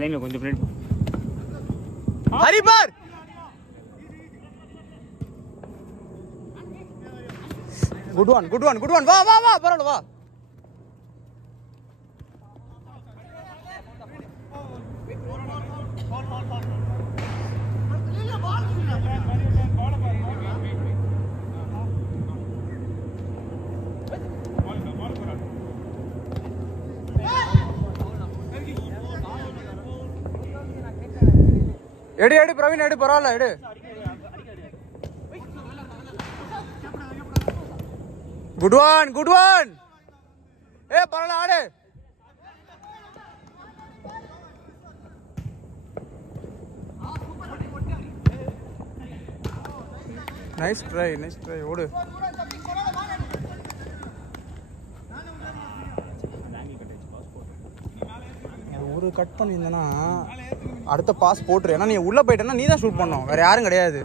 லைன்ல கொஞ்சம் பின்னாடி ஹரி பார். Good one good one good one. வா வா வா பரவாயில்ல வா. எடு எடு பிரவீன் எடு பரவாயில்ல எடு. Good one good one. ஏ பரவாயில்ல ஆடு. நைஸ் ட்ரை ஓடு. ஒரு கட் பண்ணியிருந்தேன்னா அடுத்த பாஸ் போட்டுரு. ஏன்னா நீ உள்ளே போயிட்டேன்னா நீ தான் ஷூட் பண்ணணும், வேறு யாரும் கிடையாது.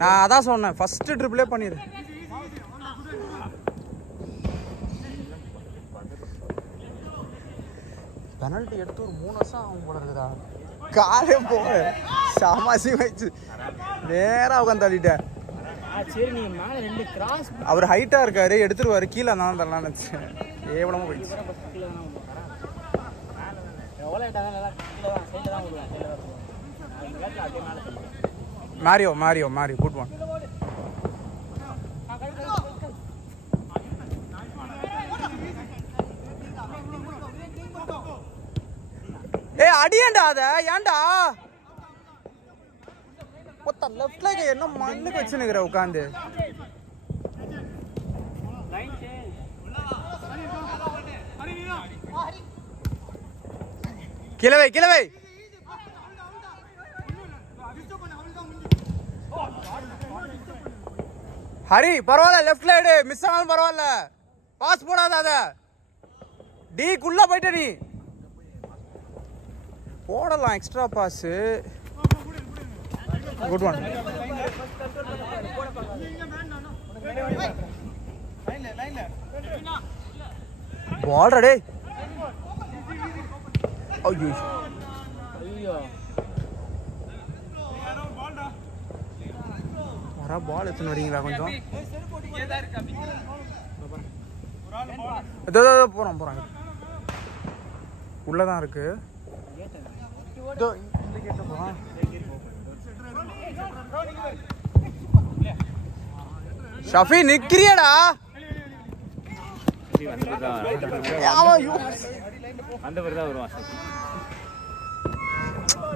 நான் அதான் சொன்னேன், ஃபஸ்ட்டு ட்ரிப்ளே பண்ணிடு. பெனல்ட்டி எடுத்து ஒரு 3 வருஷம் ஆகும் போல இருக்குதா. காலே போக சாமாசி வச்சு நேராக உட்காந்து தள்ளிட்டேன். அவர் ஹைட்டாக இருக்காரு, எடுத்துருவாரு, கீழே இருந்தாலும் தரலான்னு நினச்சேன். கேவலமாக போயிடுச்சு. மாரியோ மாரியோ மாரியோ குட் ஒன். ஏ அடியேண்டா அத ஏன்டா ஒத்த லெஃப்ட் லைக் என்ன மண்ணுக்கு வச்சுனுக்குற உட்காந்து. கிளவை கிளவை. ஹரி பரவாயில்ல, லெஃப்ட்ல எடு, மிஸ் ஆனாலும் பரவாயில்ல, பாஸ் போடாத. அத டீக்குள்ள போயிட்ட நீ போடலாம் extra boss. Good one. Ball ரெடி. ஐயோ பால் எடுத்துன்னு வரீங்களா கொஞ்சம்? போறோம் உள்ளதான் இருக்கு. ஷஃபி நிக்கிறியடா.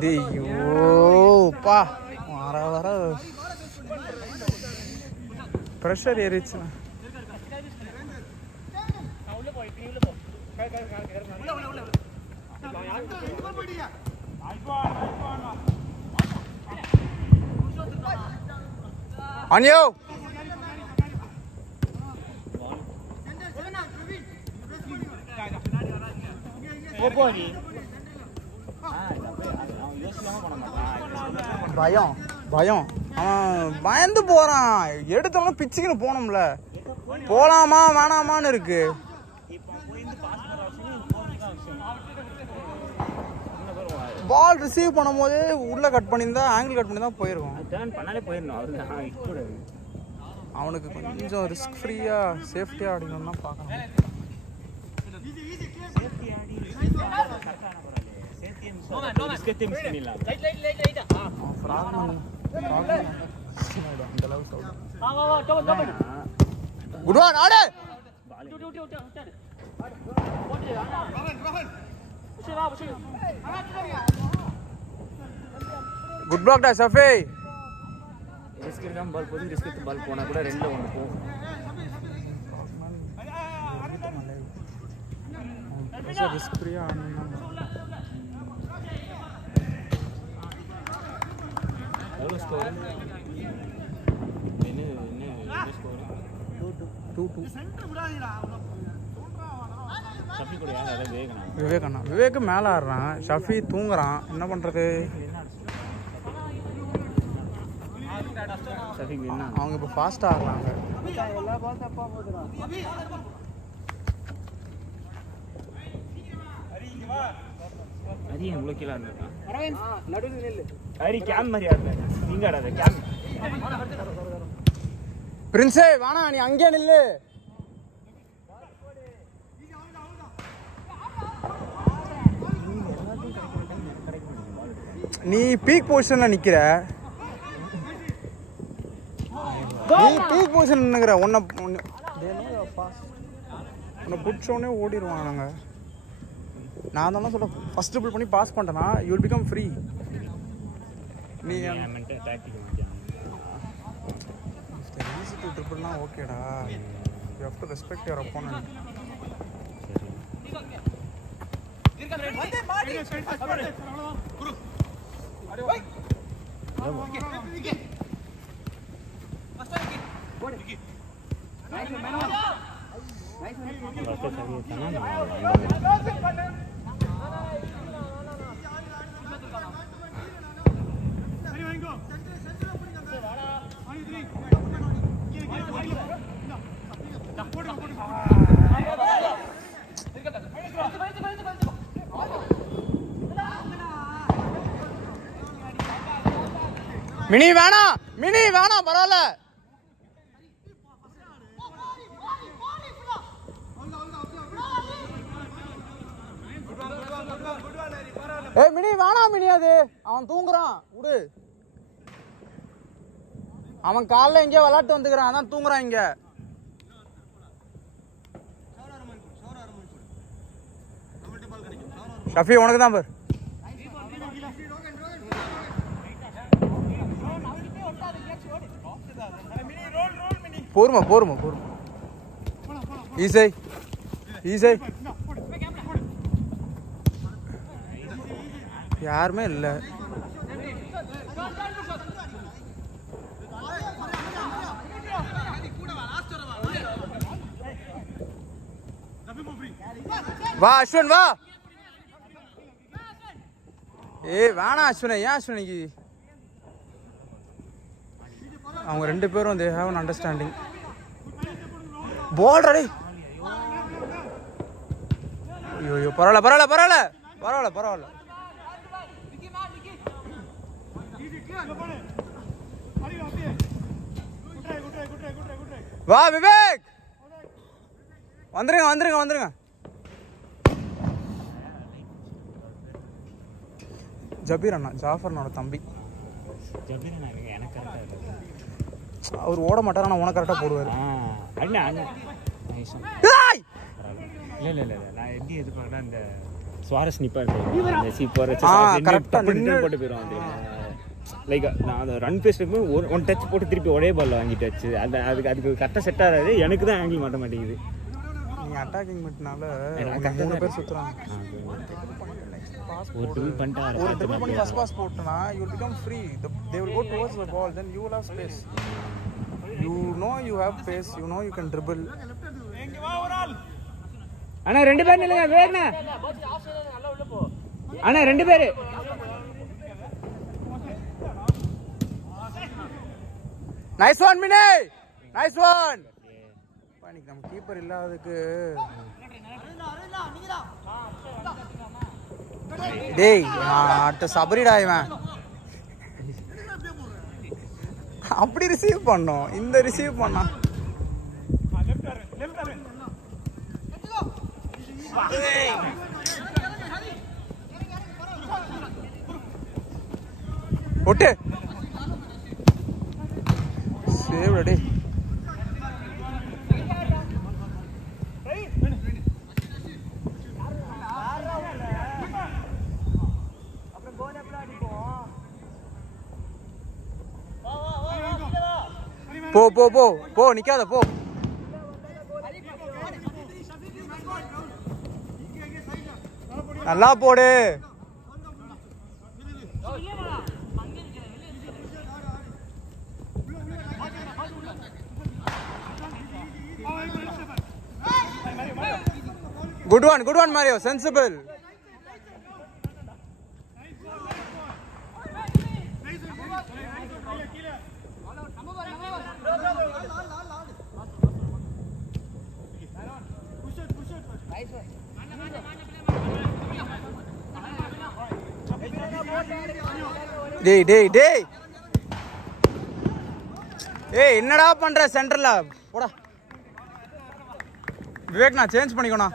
ஐயோப்பா வர வர ப்ரெஷர் ஏறிச்சுண்ணா. அன்யோ பயம் பயம். அவன் பயந்து போறான். எடுத்தவங்க பிச்சுக்கின்னு போனோம்ல, போலாமா வேணாமான்னு இருக்கு. பால் ரிசீவ் பண்ணும் போதே உள்ள கட் பண்ணியிருந்தா, ஆங்கிள் கட் பண்ணி தான் போயிருக்கும். அவனுக்கு கொஞ்சம் ரிஸ்க் ஃப்ரீயா சேஃப்டியா ஆடிக்கணும்னு தான் பார்க்கணும். குட் ஒன் ஆடு. குட் பிளாக் டா சஃபி. ரிஸ்க் எடுக்காம பால் போது, ரிஸ்க் எடுத்து பால் போனா கூட 2-1 போகும். ரிஸ்க் ஃப்ரீயா ஆடணும். எவ்வளோ ஸ்கோர்? என்ன ஸ்கோர்? 2-2. விவேக் மேல ஆடுறான், ஷஃபி தூங்குறான். என்ன பண்றது? அவங்க இப்ப ஃபாஸ்டா ஆடுறாங்க. ஹரி எவ்வளோ கீழே இருந்தா நடுவில் இல்லை ஹரி கேம் மாதிரி ஆடுற நீங்க ஆடாத கேம் பிரின்ஸே வாணா நீ அங்கே நில்லு நீ பீக் பொசிஷன்ல நிக்கிற நீ பீக் பொசிஷன் நின்னுக்கிற உன்னை பிடிச்சோடனே ஓடிடுவாங்க நான் தானே சொல்ல ஃபர்ஸ்ட் ட்ரிபிள் பண்ணி பாஸ் பண்ணிட்டேன்னா யூ வில் பிகம் ஃப்ரீ நீ ஈஸி டு ட்ரிபிள்னா ஓகேடா you have to respect your opponent mini வேணாம் பரவாயில்ல மினி வேணாம் மினி அது அவன் தூங்குறான் விடு அவன் காலைல எங்கேயோ விளையாட்டு வந்துக்கிறான் அதான் தூங்குறான் இங்க ஷஃபி உனக்கு தான் பாரு போருமா ஈசை யாருமே இல்ல வா அஸ்வின் வா வேணாம் அஸ்வின் ஏன் அஸ்வினிக்கு அவங்க ரெண்டு பேரும் they have an understanding ball ready ஐயோ பரவாயில்ல வா விவேக் வந்துருங்க ஜபீர் அண்ணா ஜாஃபர்னோட தம்பி அவர் ஓட மாட்டார் ஆனா உனக்கு கரெக்டா போடுவாரு இல்ல நான் எப்படி எதிர்பார்க்கறேன் இந்த சுவாரஸ் நிப்பாரு போட்டு போயிடுவான் லைக் நான் அந்த ரன் பேஸ்ட்டுக்கு ஒன் டச் போட்டு திருப்பி ஒரே பால்ல வாங்கிட்டாச்சு அதுக்கு கரெக்டாக செட் ஆகாது எனக்கு தான் ஆங்கிள் மாட்ட மாட்டேங்குது நீ அட்டாக்கிங் மட்டுனால மூணு பேர் சுத்துறாங்க ஒரு ட்ரிபிள் பண்ணிட்டாரு ஒரு ட்ரிபிள் பண்ணி ஃபர்ஸ்ட் பாஸ் போட்டனா you will become free they will go towards the ball then you will have space you know you have pace you know you can dribble அண்ணா ரெண்டு பேர் நில்லுங்க வேணா அண்ணா ரெண்டு பேர் nice one mini nice one panic நம்ம keeper இல்லாததுக்கு டேய் அடுத்த சபரிடா இவன் அப்படி ரிசீவ் பண்ணோம் இந்த ரிசீவ் பண்ணா ஒட்டு சேவ் ரெடி போ போ போ போ நிக்காத போ நல்லா போடு good one Mario sensible டேய் டேய் டேய் என்னடா பண்ற சென்டர்ல போடா விவேக் நான் சேஞ்ச் பண்ணிக்கோண்ணா